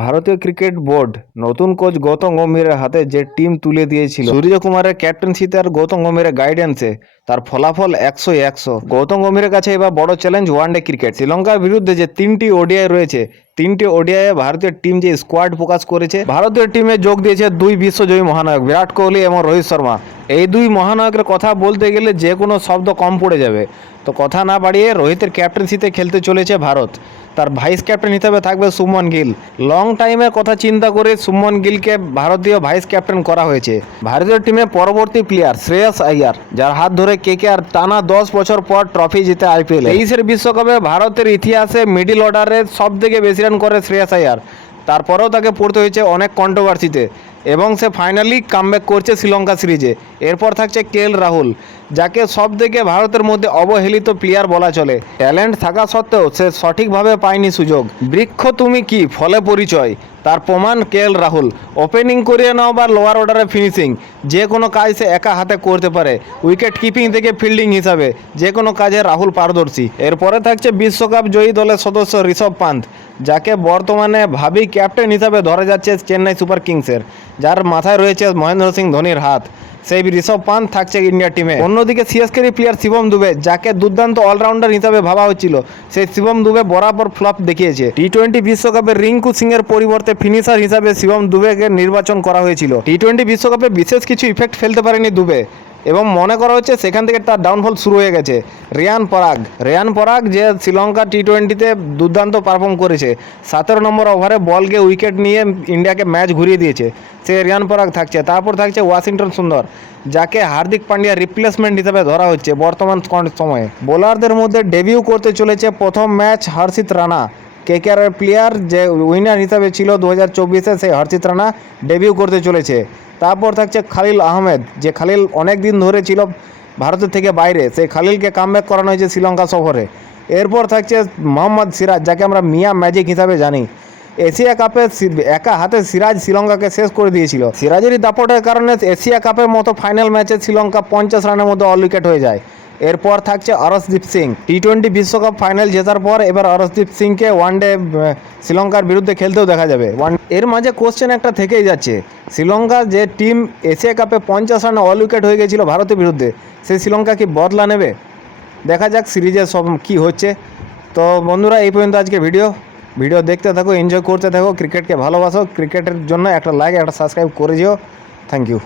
ভারতীয় cricket board নতুন coach Gautam গম্ভীরের হাতে যে টিম তুলে দিয়েছিল সূর্যকুমারের ক্যাপ্টেন্সিতে আর গৌতম গম্ভীরের গাইডেন্সে তার ফলাফল 100-100। গৌতম গম্ভীরের কাছে এবার বড় চ্যালেঞ্জ ওয়ানডে ক্রিকেট। শ্রীলঙ্কার বিরুদ্ধে যে 3টি ওডিআই রয়েছে, 3টি ওডিআই ভারতীয় টিম যে স্কোয়াড প্রকাশ করেছে, ভারতীয় টিমে যোগ দিয়েছে দুই বিশ্বজয়ী মহানায়ক বিরাট কোহলি এবং রোহিত শর্মা। এই দুই মহানায়কের কথা বলতে গেলে যে কোনো শব্দ কম পড়ে যাবে। তো কথা না বাড়িয়ে রোহিতের ক্যাপ্টেন্সিতে খেলতে চলেছে ভারত। তার ভাইস ক্যাপ্টেন হিসেবে থাকবে শুভমন গিল। লং টাইমের কথা চিন্তা করে শুভমন গিলকে ভারতীয় ভাইস ক্যাপ্টেন করা হয়েছে। ভারতীয় টিমে পরবর্তী প্লেয়ার শ্রেয়স আইয়ার, যার হাত ধরে কেকেআর টানা 10 বছর পর ট্রফি জিতে আইপিএল। 23-এর বিশ্বকাপে ভারতের ইতিহাসে মিডিল অর্ডারে সব থেকে বেশি রান করে শ্রেয়স আইয়ার। তারপরেও তাকে পড়তে হয়েছে অনেক কন্ট্রোভার্সিতে এবং সে ফাইনালি কামব্যাক করছে শ্রীলঙ্কা সিরিজে। এরপর থাকছে কেএল রাহুল, যাকে সব থেকে ভারতের মধ্যে অবহেলিত প্লেয়ার বলা চলে। ট্যালেন্ট থাকা সত্ত্বেও সে সঠিকভাবে পায়নি সুযোগ। বৃক্ষ তুমি কি ফলে পরিচয়, তার প্রমাণ কেএল রাহুল। ওপেনিং করিয়ে নাও বা লোয়ার অর্ডারে ফিনিশিং, যে কোনো কাজ সে একা হাতে করতে পারে। উইকেট কিপিং থেকে ফিল্ডিং হিসাবে যে কোনো কাজে রাহুল পারদর্শী। এরপরে থাকছে বিশ্বকাপ জয়ী দলের সদস্য ঋষভ পান্ত, যাকে বর্তমানে ভাবি ক্যাপ্টেন হিসাবে ধরা যাচ্ছে চেন্নাই সুপার কিংসের, যার মাথায় রয়েছে মহেন্দ্র সিং ধোনির হাত। সেই ঋষভ পান্ত থাকছে ইন্ডিয়া টিমে। অন্যদিকে সিএসকের প্লেয়ার শিবম দুবে, যাকে দুর্দান্ত অলরাউন্ডার হিসাবে ভাবা হচ্ছিল, সেই শিবম দুবে বরাবর ফ্লপ দেখিয়েছে। টি20 বিশ্বকাপে রিঙ্কু সিং এর পরিবর্তে ফিনিশার হিসাবে শিবম দুবেকে নির্বাচন করা হয়েছিল। টি20 বিশ্বকাপে বিশেষ কিছু ইফেক্ট ফেলতে পারেনি দুবে এবং মনে করা হচ্ছে সেখান থেকে তার ডাউনফল শুরু হয়ে গেছে। রিয়ান পরাগ যে শ্রীলঙ্কা টি20তে দুর্দান্ত পারফর্ম করেছে, 17 নম্বর ওভারে বলকে উইকেট নিয়ে ইন্ডিয়াকে ম্যাচ ঘুরিয়ে দিয়েছে, সে রিয়ান পরাগ থাকছে। তারপর থাকছে ওয়াশিংটন সুন্দর, যাকে হার্দিক পান্ডিয়ার রিপ্লেসমেন্ট হিসেবে ধরা হচ্ছে বর্তমান সময়ে। বোলারদের মধ্যে ডেবিউ করতে চলেছে প্রথম ম্যাচ হর্ষিত রানা। কেকেআরের প্লেয়ার যে উইনার হিসাবে ছিল 2024-এ, সেই হর্ষিত রানা ডেবিউ করতে চলেছে। তারপর থাকছে খালিল আহমেদ, যে খালিল অনেক দিন ধরে ছিল ভারতের থেকে বাইরে, সেই খালিলকে কামব্যাক করানো হয়েছে শ্রীলঙ্কা সফরে। এরপর থাকছে মোহাম্মদ সিরাজ, যাকে আমরা মিয়া ম্যাজিক হিসাবে জানি। এশিয়া কাপে একা হাতে সিরাজ শ্রীলঙ্কাকে শেষ করে দিয়েছিল। সিরাজেরই দাপটের কারণে এশিয়া কাপের মতো ফাইনাল ম্যাচে শ্রীলঙ্কা 50 রানের মধ্যে অল উইকেট হয়ে যায়। এরপর থাকছে অরশদীপ সিং। টি20 বিশ্বকাপ ফাইনাল জেতার পর এবার অরশদীপ সিংকে ওয়ানডে শ্রীলঙ্কার বিরুদ্ধে খেলতেও দেখা যাবে। এর মাঝে কোশ্চেন একটা থেকেই যাচ্ছে, শ্রীলঙ্কা যে টিম এশিয়া কাপে 50 রানে অল উইকেট হয়ে গেছিল ভারতের বিরুদ্ধে, সেই শ্রীলঙ্কা কি বদলা নেবে? দেখা যাক সিরিজে সব কী হচ্ছে। তো বন্ধুরা, এই পর্যন্ত আজকে ভিডিও দেখতে থাকো, এনজয় করতে থাকো, ক্রিকেটকে ভালোবাসো। ক্রিকেটের জন্য একটা লাইক, একটা সাবস্ক্রাইব করে দিও। Thank you.